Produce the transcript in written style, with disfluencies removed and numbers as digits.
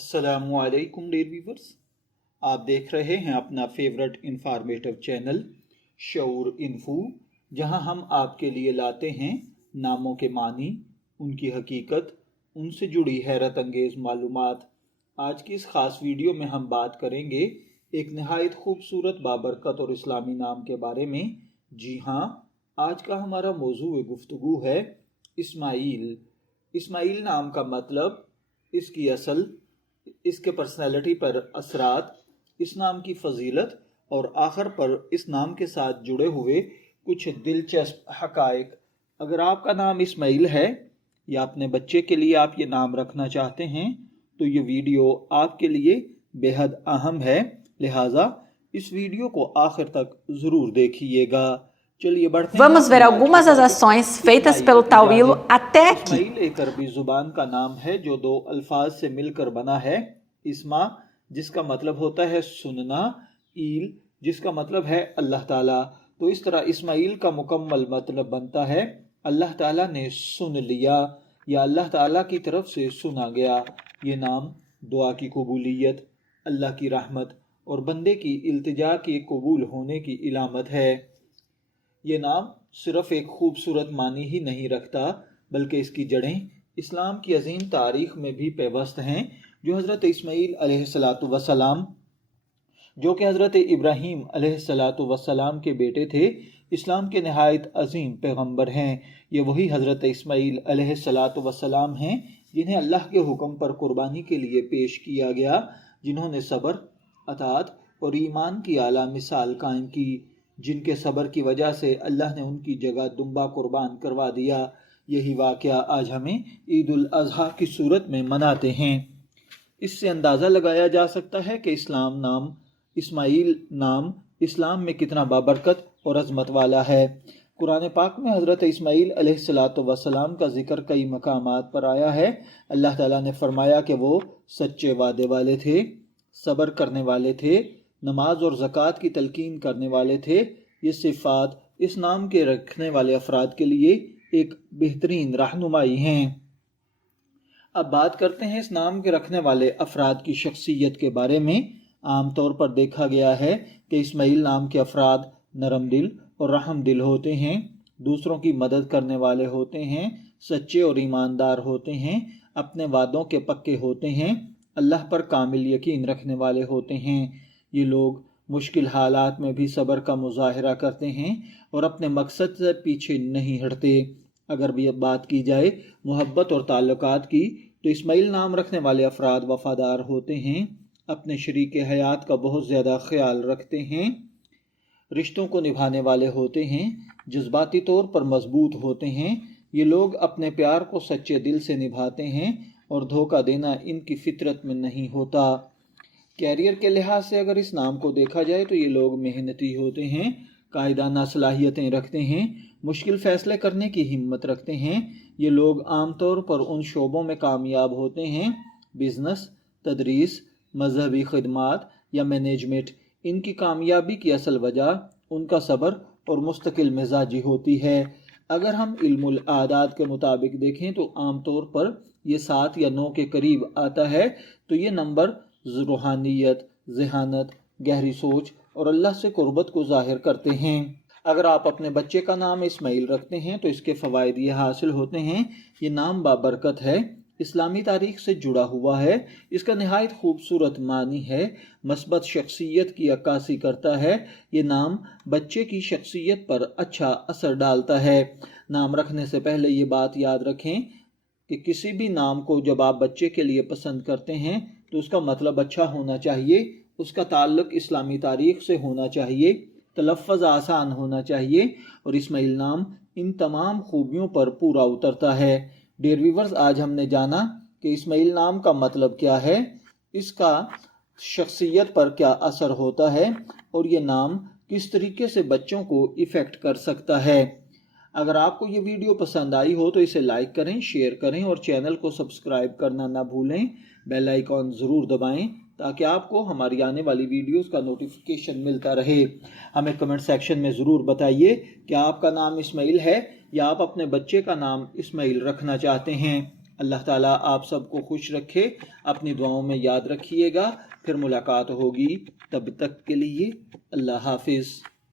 अस्सलामुअलैकुम dear viewers, आप देख रहे हैं अपना फेवरेट इंफॉर्मेटिव चैनल शऊर इन्फो, जहां हम आपके लिए लाते हैं नामों के मानी, उनकी हकीकत, उनसे जुड़ी हैरत अंगेज़ मालूमात। आज की इस ख़ास वीडियो में हम बात करेंगे एक नहायत खूबसूरत बाबरकत और इस्लामी नाम के बारे में। जी हाँ, आज का हमारा मौजू गुफ्तगू है इस्माइल। इस्माइल नाम का मतलब, इसकी असल, इसके पर्सनैलिटी पर असरात, इस नाम की फजीलत और आखिर पर इस नाम के साथ जुड़े हुए कुछ दिलचस्प हकायक। अगर आपका नाम इस्माइल है या अपने बच्चे के लिए आप ये नाम रखना चाहते हैं तो ये वीडियो आपके लिए बेहद अहम है, लिहाजा इस वीडियो को आखिर तक ज़रूर देखिएगा। चलिए बढ़ते हैं। Vamos ver algumas das ações feitas pelo tawilo até aqui. Ismail एक अरबी जुबान का नाम है जो दो अल्फाज से मिलकर बना है। इस्मा जिसका मतलब होता है सुनना, ईल जिसका मतलब है अल्लाह ताला। तो इस तरह इस्माइल का मुकम्मल मतलब बनता है अल्लाह ताला ने सुन लिया या अल्लाह ताला की तरफ से सुना गया। ये नाम दुआ की कबूलियत, अल्लाह की रहमत और बंदे की इल्तिजा के कबूल होने की इलामत है। ये नाम सिर्फ एक खूबसूरत मानी ही नहीं रखता, बल्कि इसकी जड़ें इस्लाम की अजीम तारीख में भी पेवस्त हैं, जो हज़रत इस्माइल अलैहिस्सलातु वस्सलाम, जो कि हज़रत इब्राहीम अलैहिस्सलातु वस्सलाम के बेटे थे, इस्लाम के नहायत अजीम पैगम्बर हैं। ये वही हज़रत इस्माइल अलैहिस्सलातु वस्सलाम हैं जिन्हें अल्लाह के हुक्म पर कुर्बानी के लिए पेश किया गया, जिन्होंने सब्र, अतात और ईमान की आला मिसाल कायम की, जिनके सब्र की वजह से अल्लाह ने उनकी जगह दुम्बा कुर्बान करवा दिया। यही वाक़या आज हमें ईद उल अज़हा की सूरत में मनाते हैं। इससे अंदाज़ा लगाया जा सकता है कि इस्माइल नाम इस्लाम में कितना बाबरकत और अज़मत वाला है। कुरान पाक में हज़रत इस्माइल अलैहिस्सलातु वस्सलाम का जिक्र कई मकामात पर आया है। अल्लाह ताला ने फरमाया कि वो सच्चे वादे वाले थे, सब्र करने वाले थे, नमाज और ज़कात की तलकीन करने वाले थे। ये सिफ़ात इस नाम के रखने वाले अफराद के लिए एक बेहतरीन रहनुमाई हैं। अब बात करते हैं इस नाम के रखने वाले अफराद की शख्सियत के बारे में। आम तौर पर देखा गया है कि इस्माइल नाम के अफराद नरम दिल और रहम दिल होते हैं, दूसरों की मदद करने वाले होते हैं, सच्चे और ईमानदार होते हैं, अपने वादों के पक्के होते हैं, अल्लाह पर कामिल यकीन रखने वाले होते हैं। ये लोग मुश्किल हालात में भी सब्र का मुजाहिरा करते हैं और अपने मकसद से पीछे नहीं हटते। अगर भी अब बात की जाए मोहब्बत और ताल्लुकात की, तो इस्माइल नाम रखने वाले अफराद वफादार होते हैं, अपने शरीक हयात का बहुत ज़्यादा ख्याल रखते हैं, रिश्तों को निभाने वाले होते हैं, जज्बाती तौर पर मजबूत होते हैं। ये लोग अपने प्यार को सच्चे दिल से निभाते हैं और धोखा देना इनकी फितरत में नहीं होता। कैरियर के लिहाज से अगर इस नाम को देखा जाए तो ये लोग मेहनती होते हैं, कायदाना सलाहियतें रखते हैं, मुश्किल फ़ैसले करने की हिम्मत रखते हैं। ये लोग आमतौर पर उन शोबों में कामयाब होते हैं, बिज़नेस, तदरीस, मजहबी खिदमात या मैनेजमेंट। इनकी कामयाबी की असल वजह उनका सब्र और मुस्तकिल मिजाजी होती है। अगर हम इल्मुल आदात के मुताबिक देखें तो आमतौर पर ये 7 या 9 के करीब आता है। तो ये नंबर रूहानियत, ज़हानत, गहरी सोच और अल्लाह से कुर्बत को ज़ाहिर करते हैं। अगर आप अपने बच्चे का नाम इस्माइल रखते हैं तो इसके फ़वाइद ये हासिल होते हैं। ये नाम बाबरकत है, इस्लामी तारीख से जुड़ा हुआ है, इसका नहायत खूबसूरत मानी है, मस्बत शख्सियत की अक्कासी करता है। ये नाम बच्चे की शख्सियत पर अच्छा असर डालता है। नाम रखने से पहले ये बात याद रखें कि किसी भी नाम को जब आप बच्चे के लिए पसंद करते हैं तो उसका मतलब अच्छा होना चाहिए, उसका ताल्लुक इस्लामी तारीख से होना चाहिए, तलफ़्फ़ुज़ आसान होना चाहिए और इस्माइल नाम इन तमाम खूबियों पर पूरा उतरता है। डियर व्यूवर्स, आज हमने जाना कि इस्माइल नाम का मतलब क्या है, इसका शख्सियत पर क्या असर होता है और ये नाम किस तरीके से बच्चों को इफ़ेक्ट कर सकता है। अगर आपको ये वीडियो पसंद आई हो तो इसे लाइक करें, शेयर करें और चैनल को सब्सक्राइब करना ना भूलें। बेल आइकॉन ज़रूर दबाएं ताकि आपको हमारी आने वाली वीडियोस का नोटिफिकेशन मिलता रहे। हमें कमेंट सेक्शन में ज़रूर बताइए कि आपका नाम इस्माइल है या आप अपने बच्चे का नाम इस्माइल रखना चाहते हैं। اللہ تعالیٰ آپ سب کو خوش رکھے، اپنی دعاؤں میں یاد رکھیے گا، پھر ملاقات ہوگی، تب تک کے لیے اللہ حافظ۔